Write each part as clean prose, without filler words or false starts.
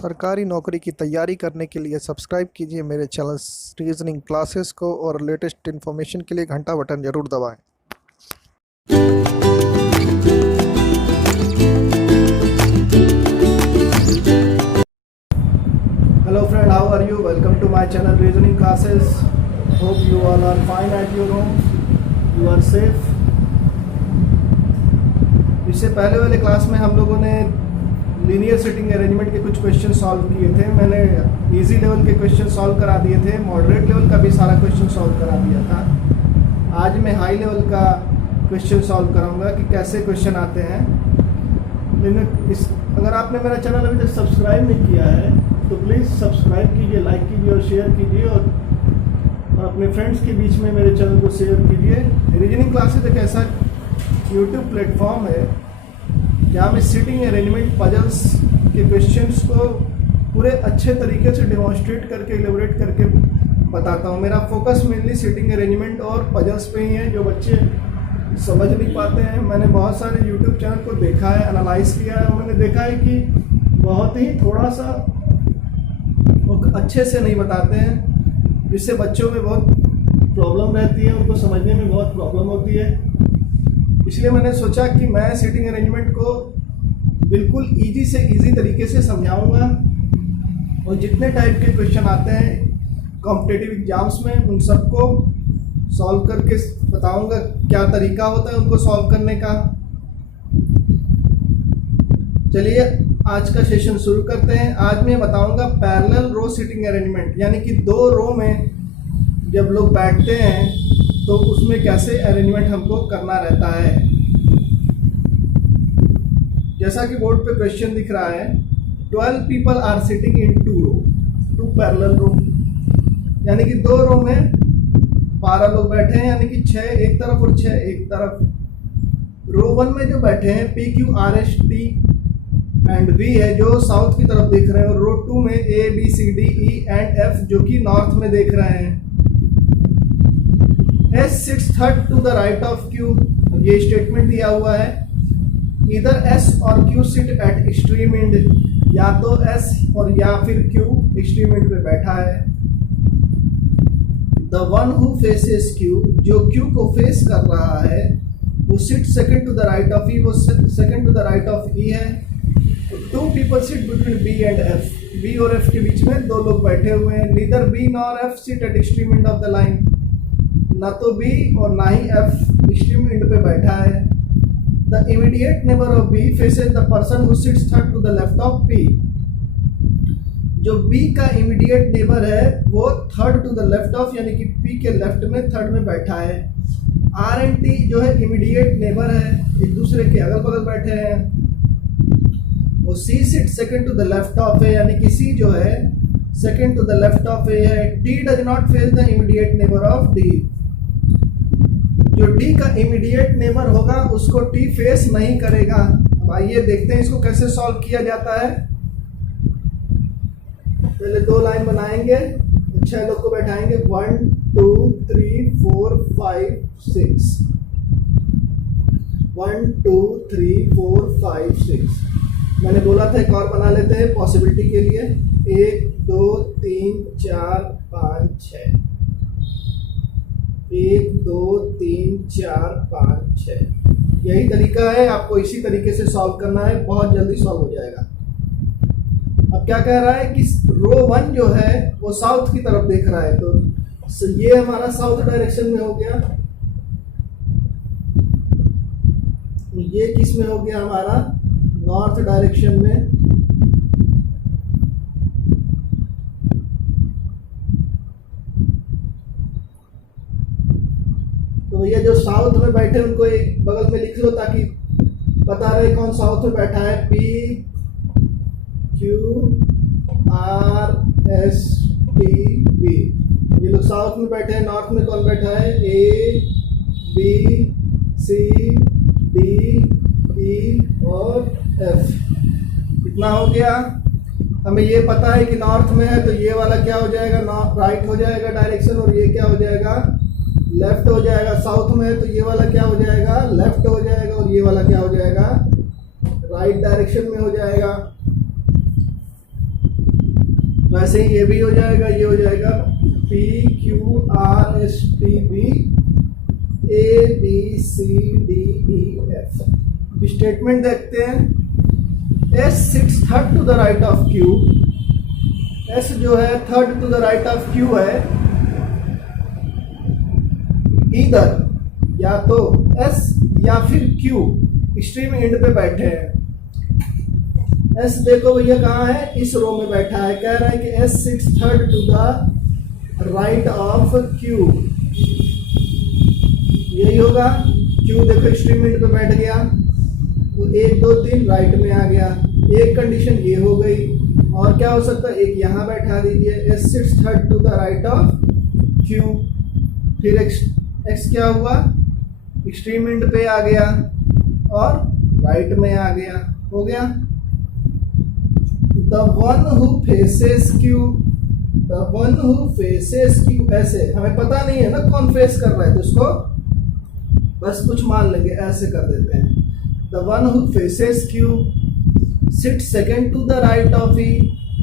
सरकारी नौकरी की तैयारी करने के लिए सब्सक्राइब कीजिए मेरे चैनल रीजनिंग क्लासेस को और लेटेस्ट इन्फॉर्मेशन के लिए घंटा बटन जरूर दबाएं। Hello friend, how are you? Welcome to my channel Reasoning Classes. Hope you all are fine at your home. You are safe. इससे पहले वाले क्लास में हम लोगों ने लीनियर सिटिंग अरेंजमेंट के कुछ क्वेश्चन सॉल्व किए थे। मैंने इजी लेवल के क्वेश्चन सॉल्व करा दिए थे, मॉडरेट लेवल का भी सारा क्वेश्चन सॉल्व करा दिया था। आज मैं हाई लेवल का क्वेश्चन सॉल्व कराऊंगा कि कैसे क्वेश्चन आते हैं। अगर आपने मेरा चैनल अभी तक सब्सक्राइब नहीं किया है तो प्लीज़ सब्सक्राइब कीजिए, लाइक कीजिए और शेयर कीजिए और अपने फ्रेंड्स के बीच में मेरे चैनल को शेयर कीजिए। रीजनिंग क्लासेस एक ऐसा यूट्यूब प्लेटफॉर्म है जहाँ मैं सिटिंग अरेंजमेंट पजल्स के क्वेश्चंस को पूरे अच्छे तरीके से डेमोन्स्ट्रेट करके एलेबोरेट करके बताता हूँ। मेरा फोकस मेनली सिटिंग अरेंजमेंट और पजल्स पे ही है जो बच्चे समझ नहीं पाते हैं। मैंने बहुत सारे यूट्यूब चैनल को देखा है, एनालाइज किया है, मैंने देखा है कि बहुत ही थोड़ा सा अच्छे से नहीं बताते हैं, जिससे बच्चों में बहुत प्रॉब्लम रहती है, उनको समझने में बहुत प्रॉब्लम होती है। इसलिए मैंने सोचा कि मैं सिटिंग अरेंजमेंट को बिल्कुल इजी से इजी तरीके से समझाऊंगा और जितने टाइप के क्वेश्चन आते हैं कॉम्पिटिटिव एग्जाम्स में उन सबको सॉल्व करके बताऊंगा क्या तरीका होता है उनको सॉल्व करने का। चलिए आज का सेशन शुरू करते हैं। आज मैं बताऊंगा पैरेलल रो सिटिंग अरेंजमेंट, यानी कि दो रो में जब लोग बैठते हैं तो उसमें कैसे अरेंजमेंट हमको करना रहता है। जैसा कि बोर्ड पे क्वेश्चन दिख रहा है, 12 people are sitting in two parallel row, यानी कि दो रो में 12 लोग बैठे हैं, यानी कि 6 एक तरफ और 6 एक तरफ। रो 1 में जो बैठे हैं P Q R S T and V है जो साउथ की तरफ देख रहे हैं, और रो 2 में A B C D E and F जो कि नॉर्थ में देख रहे हैं। S sits third to the right of Q, ये स्टेटमेंट दिया हुआ है। इधर S और Q sit at extreme end, या तो S और या फिर Q extreme end पे बैठा है। The one who faces Q, जो Q को फेस कर रहा है, वो sit second to the right of E, वो second to the right of E है। Two people sit between B and F, B और F के बीच में दो लोग बैठे हुए हैं। Neither B nor F sit at extreme end of the line, ना तो B और ना ही F एक्सट्रीम एंड पे बैठा है। The immediate neighbour of B faces the person who sits third to the left of P, जो B का immediate neighbour है वो third to the left of, यानी कि P के लेफ्ट में थर्ड में बैठा है। R एंड T जो है इमीडिएट नेबर है, एक दूसरे के अगल बगल बैठे हैं। वो C sit second to the left of है, यानी कि C जो है second to the left of A है। T does not face the immediate neighbour of D, जो D का इमीडिएट नेबर होगा उसको T फेस नहीं करेगा। अब आइए देखते हैं इसको कैसे सॉल्व किया जाता है। पहले दो लाइन बनाएंगे, 6 लोग को बैठाएंगे, 1 2 3 4 5 6, 1 2 3 4 5 6। मैंने बोला था एक और बना लेते हैं पॉसिबिलिटी के लिए, 1 2 3 4 5 6, 1 2 3 4 5 6। यही तरीका है, आपको इसी तरीके से सॉल्व करना है, बहुत जल्दी सॉल्व हो जाएगा। अब क्या कह रहा है कि रो 1 जो है वो साउथ की तरफ देख रहा है, तो ये हमारा साउथ डायरेक्शन में हो गया। ये किस में हो गया हमारा, नॉर्थ डायरेक्शन में। तो भैया जो साउथ में बैठे उनको एक बगल में लिख लो ताकि बता रहे कौन साउथ में बैठा है। P Q R S T B, ये लोग साउथ में बैठे हैं। नॉर्थ में कौन बैठा है, A B C D E और F। कितना हो गया, हमें ये पता है कि नॉर्थ में है तो ये वाला क्या हो जाएगा, राइट हो जाएगा डायरेक्शन, और ये क्या हो जाएगा, लेफ्ट हो जाएगा। साउथ में है तो ये वाला क्या हो जाएगा, लेफ्ट हो जाएगा, और ये वाला क्या हो जाएगा, राइट डायरेक्शन में हो जाएगा। वैसे ही ये भी हो जाएगा, ये हो जाएगा P Q R S T B A B C D E F. Statement देखते हैं। S sits third to the right of Q. S जो है third to the right of Q है। इधर या तो एस या फिर क्यू एक्सट्रीम एंड पे बैठे हैं। एस देखो भैया कहाँ है, इस रो में बैठा है। कह रहा है कि S sits third to the right of Q, यही होगा। क्यू देखो एक्सट्रीम एंड पे बैठ गया, तो 1 2 3 राइट में आ गया। एक कंडीशन ये हो गई, और क्या हो सकता है, एक यहाँ बैठा दीजिए, S sits third to the right of Q. फिर एक्स क्या हुआ, एक्सट्रीम एंड पे आ गया और राइट में आ गया, हो गया। The one who faces Q, the one who faces Q, ऐसे हमें पता नहीं है ना कौन फेस कर रहा है, तो इसको बस कुछ मान लेंगे, ऐसे कर देते हैं। The one who faces Q sit second to the right of E,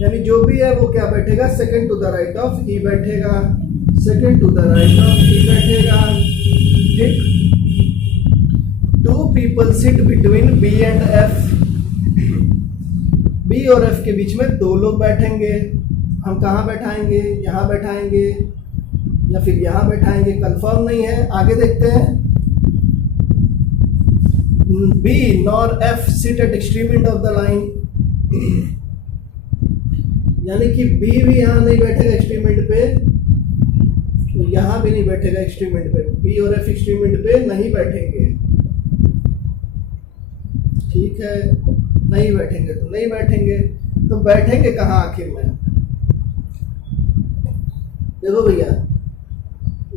यानी जो भी है वो क्या बैठेगा, second to the right of E बैठेगा, second to the right of E बैठेगा। ठीक। 2 people sit between B and F, B और F के बीच में 2 लोग बैठेंगे। हम कहाँ बैठाएंगे, यहाँ बैठाएंगे या फिर यहाँ बैठाएंगे, कंफर्म नहीं है, आगे देखते हैं। B nor F sit at extreme end of the line, यानी कि B भी यहाँ नहीं बैठेगा एक्सट्रीम एंड पे, तो यहाँ भी नहीं बैठेगा एक्सट्रीम एंड पे। B और F एक्सट्रीम एंड पे नहीं बैठेंगे, ठीक है, नहीं बैठेंगे तो नहीं बैठेंगे। तो बैठेंगे कहाँ आखिर में, देखो भैया,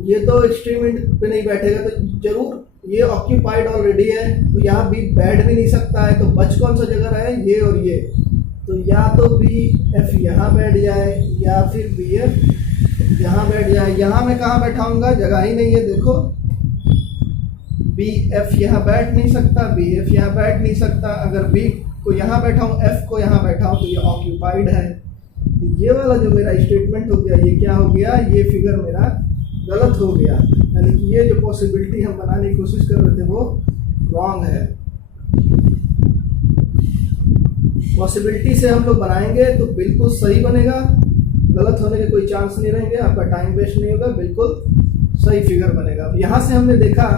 ये तो एक्सट्रीम एंड पे नहीं बैठेगा, तो जरूर ये ऑक्यूपाइड ऑलरेडी है, तो यहाँ भी बैठ भी नहीं सकता है। तो बच कौन सा जगह रहा है, ये और ये, तो या तो बी एफ यहाँ बैठ जाए या फिर बी एफ यहाँ बैठ जाए। यहाँ मैं कहाँ बैठाऊंगा, जगह ही नहीं है, देखो बी एफ यहाँ बैठ नहीं सकता, बी एफ यहाँ बैठ नहीं सकता। अगर बी को यहाँ बैठाऊँ, एफ को यहाँ बैठाऊँ, तो ये ऑक्यूपाइड है। तो ये वाला जो मेरा स्टेटमेंट हो गया, ये क्या हो गया, ये फिगर मेरा गलत हो गया, यानी कि ये जो पॉसिबिलिटी हम बनाने की कोशिश कर रहे थे वो रॉन्ग है। पॉसिबिलिटी से हम लोग बनाएंगे तो बिल्कुल सही बनेगा, गलत होने के कोई चांस नहीं रहेंगे, आपका टाइम वेस्ट नहीं होगा, बिल्कुल सही फिगर बनेगा। यहाँ से हमने देखा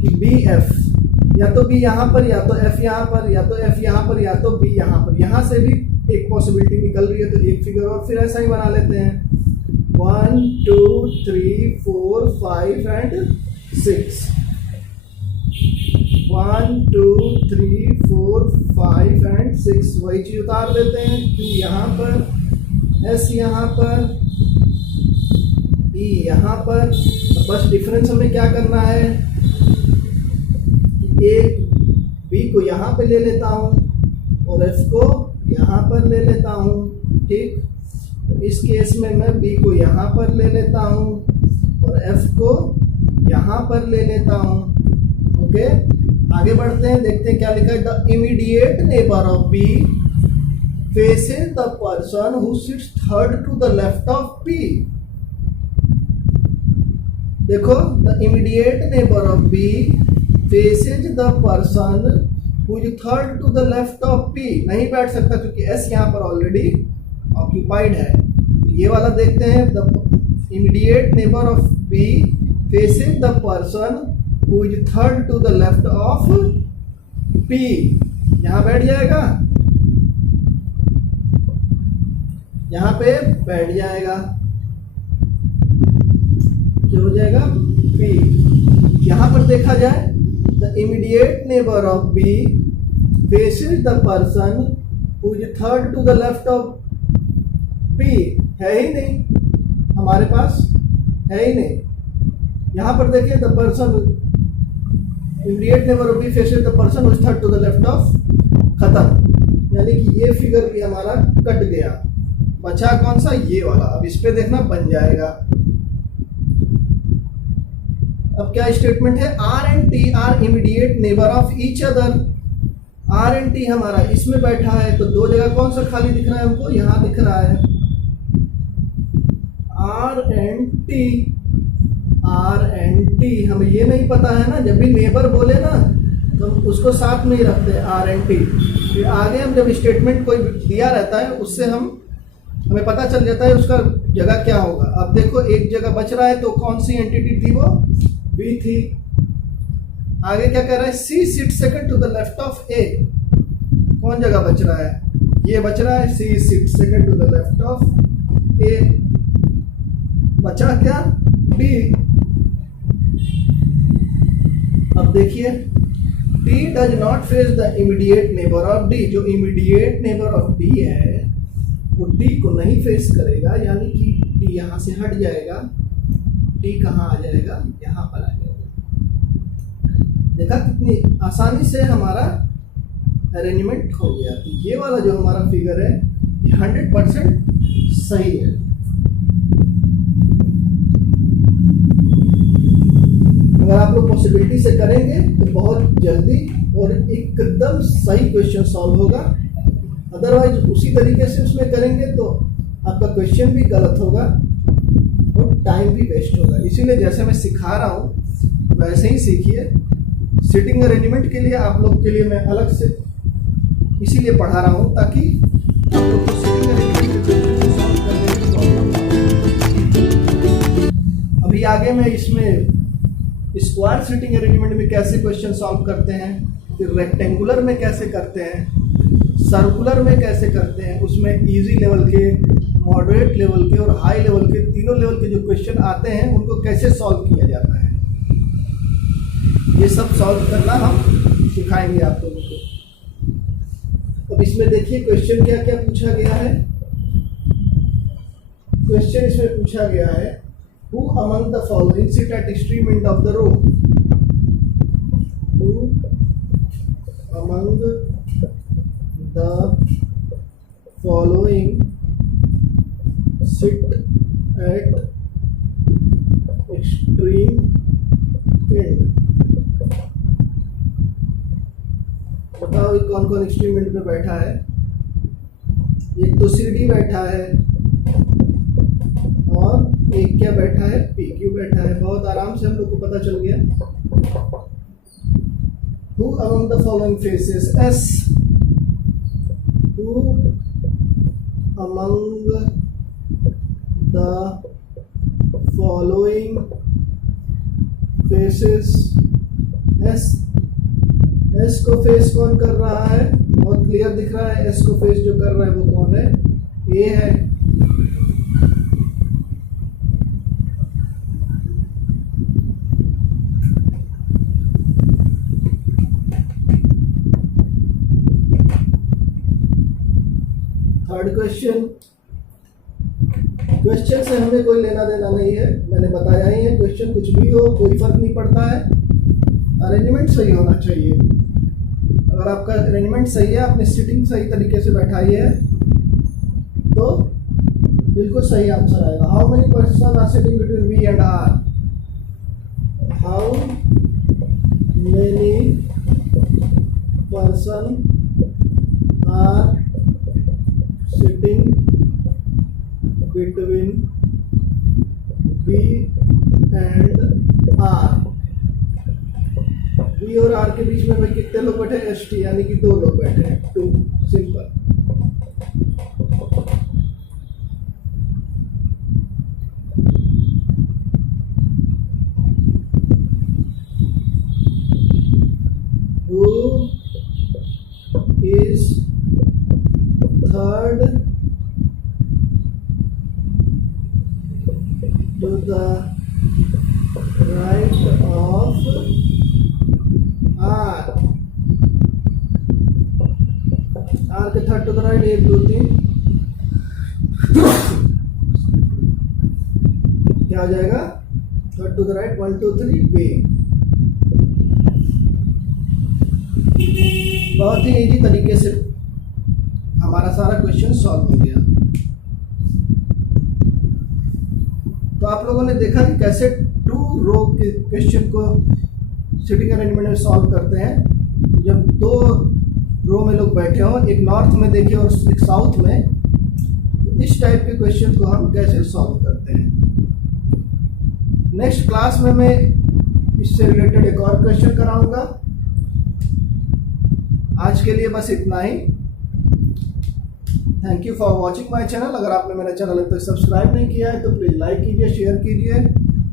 कि बी एफ, या तो बी यहाँ पर, या तो एफ यहाँ पर, या तो एफ यहाँ पर, या तो बी यहाँ पर। यहाँ से भी एक पॉसिबिलिटी निकल रही है, तो एक फिगर और फिर ऐसा ही बना लेते हैं। 1 2 3 4 5 एंड 6, 1 2 3 4 5 एंड 6, वही चीज उतार देते हैं कि यहाँ पर, एस यहाँ पर, ई यहाँ पर। बस डिफरेंस हमें क्या करना है, एक बी को यहाँ पे ले लेता हूँ और एफ को यहाँ पर ले लेता हूँ। ठीक, तो इस केस में मैं बी को यहाँ पर ले लेता हूँ और एफ को यहाँ पर ले लेता हूँ। ओके, आगे बढ़ते हैं, देखते हैं क्या लिखा है। The immediate neighbour of B faces the person who sits third to the left of P. देखो, the immediate neighbour of B faces the person who is third to the left of P. नहीं बैठ सकता क्योंकि S यहाँ पर already occupied है। तो ये वाला देखते हैं, the immediate neighbour of B faces the person who is third to the left of P. यहाँ बैठ जाएगा, यहाँ पे बैठ जाएगा, क्या हो जाएगा, पी। यहाँ पर देखा जाए, the immediate neighbour of B faces the person who is third to the left of P. है ही नहीं हमारे पास, है ही नहीं। यहाँ पर देखिए, the person immediate neighbour of B faces the person who is third to the left of, खत्म। यानी कि ये फिगर भी हमारा कट गया, बचा कौन सा, ये वाला। अब इस पे देखना, बन जाएगा। अब क्या स्टेटमेंट है, R and T are immediate neighbour of each other. R and T हमारा इसमें बैठा है, तो दो जगह कौन सा खाली दिख रहा है हमको, यहाँ दिख रहा है। R&T हमें ये नहीं पता है ना, जब भी नेबर बोले ना तो हम उसको साथ में ही रखते हैं R&T। फिर आगे हम जब स्टेटमेंट कोई दिया रहता है उससे हमें पता चल जाता है उसका जगह क्या होगा। अब देखो एक जगह बच रहा है तो कौन सी एंटिटी थी, वो B थी। आगे क्या कह रहा है, C sit second to the left of A। कौन जगह बच रहा है, ये बच रहा है, C sit second to the left of A। बचा क्या, D। अब देखिए D does not face the immediate neighbour of D। जो इमीडिएट नेबर ऑफ D है वो D को नहीं फेस करेगा, यानी कि D यहाँ से हट जाएगा, D कहाँ आ जाएगा, यहाँ पर आ जाएगा। देखा कितनी आसानी से हमारा अरेंजमेंट हो गया। तो ये वाला जो हमारा फिगर है ये 100% सही है। अगर आप लोग पॉसिबिलिटी से करेंगे तो बहुत जल्दी और एकदम सही क्वेश्चन सॉल्व होगा। अदरवाइज उसी तरीके से उसमें करेंगे तो आपका क्वेश्चन भी गलत होगा और टाइम भी वेस्ट होगा। इसीलिए जैसे मैं सिखा रहा हूँ वैसे ही सीखिए। सिटिंग अरेंजमेंट के लिए आप लोग के लिए मैं अलग से इसीलिए पढ़ा रहा हूँ ताकि आप लोग को सिटिंग अरेंजमेंट सॉल्व करने की प्रॉब्लम। अभी आगे मैं इसमें स्क्वायर सिटिंग अरेंजमेंट में कैसे क्वेश्चन सॉल्व करते हैं, फिर रेक्टेंगुलर में कैसे करते हैं, सर्कुलर में कैसे करते हैं, उसमें इजी लेवल के, मॉडरेट लेवल के और हाई लेवल के, तीनों लेवल के जो क्वेश्चन आते हैं उनको कैसे सॉल्व किया जाता है, ये सब सॉल्व करना हम सिखाएंगे आप लोगों को। अब इसमें देखिए क्वेश्चन क्या क्या पूछा गया है। क्वेश्चन इसमें पूछा गया है, Who among the following sit at extreme end of the row? Who among the following sit at extreme end? बताओ ये कौन कौन एक्सट्रीम एंड पे बैठा है। एक तो CD बैठा है और एक क्या बैठा है, PQ बैठा है। बहुत आराम से हम लोग को पता चल गया। Who among the following faces S? Who among the following faces S? S को फेस कौन कर रहा है, बहुत क्लियर दिख रहा है। S को फेस जो कर रहा है वो कौन है, A है। थर्ड क्वेश्चन से हमें कोई लेना देना नहीं है, मैंने बताया ही है। क्वेश्चन कुछ भी हो कोई फर्क नहीं पड़ता है, अरेंजमेंट सही होना चाहिए। अगर आपका अरेंजमेंट सही है, आपने सीटिंग सही तरीके से बैठाई है तो बिल्कुल सही आंसर आएगा। How many person are sitting between B and R? How many person are sitting between B and R? B और R के बीच में भाई कितने लोग बैठे हैं, ST, यानी कि 2 लोग बैठे हैं। 2 simple. Who is third to the right of R? R के थर्ड टू द राइट 1 2 3 क्या हो जाएगा, third to the right 1 2 3 B। बहुत ही इजी तरीके से हमारा सारा क्वेश्चन सॉल्व हो गया। तो आप लोगों ने देखा कि कैसे 2 रो के क्वेश्चन को सिटिंग अरेंजमेंट में सॉल्व करते हैं। जब 2 रो में लोग बैठे हों, एक नॉर्थ में देखिए और एक साउथ में, इस टाइप के क्वेश्चन को हम कैसे सॉल्व करते हैं। नेक्स्ट क्लास में मैं इससे रिलेटेड एक और क्वेश्चन कराऊंगा। आज के लिए बस इतना ही। Thank you for watching my channel. अगर आपने मेरा चैनल अभी तक सब्सक्राइब नहीं किया है तो प्लीज़ लाइक कीजिए, शेयर कीजिए,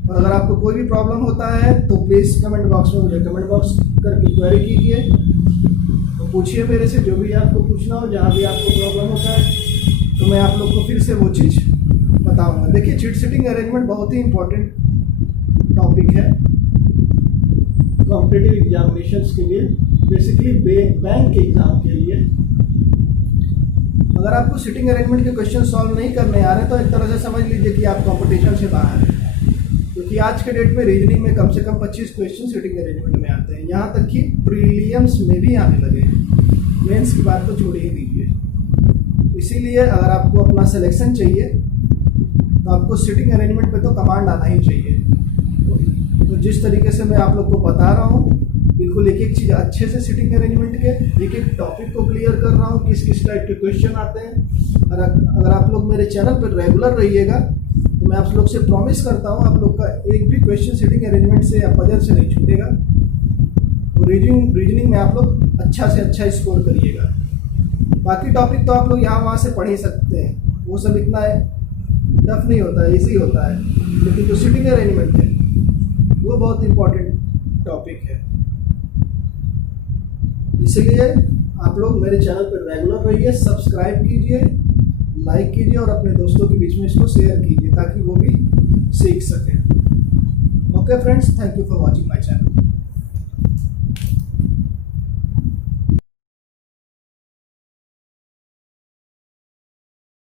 और अगर आपको कोई भी प्रॉब्लम होता है तो प्लीज़ कमेंट बॉक्स में मुझे कमेंट बॉक्स करके क्वेरी कीजिए, तो पूछिए मेरे से जो भी आपको पूछना हो, जहाँ भी आपको प्रॉब्लम होता है, तो मैं आप लोग को फिर से वो चीज़ बताऊंगा। देखिए, चीट सीटिंग अरेंजमेंट बहुत ही इम्पोर्टेंट टॉपिक है कॉम्पिटिटिव एग्जामिनेशंस के लिए, बेसिकली बैंक के एग्जाम के लिए। अगर आपको सीटिंग अरेंजमेंट के क्वेश्चन सॉल्व नहीं करने आ रहे तो एक तरह से समझ लीजिए कि आप कंपटीशन से बाहर हैं, क्योंकि आज के डेट में रीजनिंग में कम से कम 25 क्वेश्चन सीटिंग अरेंजमेंट में आते हैं, यहाँ तक कि प्रीलियम्स में भी आने लगे हैं। मेंस की बात तो छोड़ ही दीजिए। इसीलिए अगर आपको अपना सिलेक्शन चाहिए तो आपको सीटिंग अरेंजमेंट पे तो कमांड आना ही चाहिए। तो जिस तरीके से मैं आप लोग को बता रहा हूँ, बिल्कुल एक एक चीज़ अच्छे से सीटिंग अरेंजमेंट के एक एक टॉपिक को क्लियर कर रहा हूँ, किस किस टाइप के क्वेश्चन आते हैं। और अगर आप लोग मेरे चैनल पर रेगुलर रहिएगा तो मैं आप लोग से प्रॉमिस करता हूँ, आप लोग का एक भी क्वेश्चन सीटिंग अरेंजमेंट से या पजल से नहीं छूटेगा। तो रीजनिंग में आप लोग अच्छा से अच्छा स्कोर करिएगा। बाकी टॉपिक तो आप लोग यहाँ वहाँ से पढ़ ही सकते हैं, वो सब इतना टफ नहीं होता है, ईजी होता है, लेकिन जो सीटिंग अरेंजमेंट है वो बहुत इम्पोर्टेंट टॉपिक है। इसलिए आप लोग मेरे चैनल पर रेगुलर रहिए, सब्सक्राइब कीजिए, लाइक कीजिए और अपने दोस्तों के बीच में इसको शेयर कीजिए ताकि वो भी सीख सकें। Okay friends, thank you for watching my channel.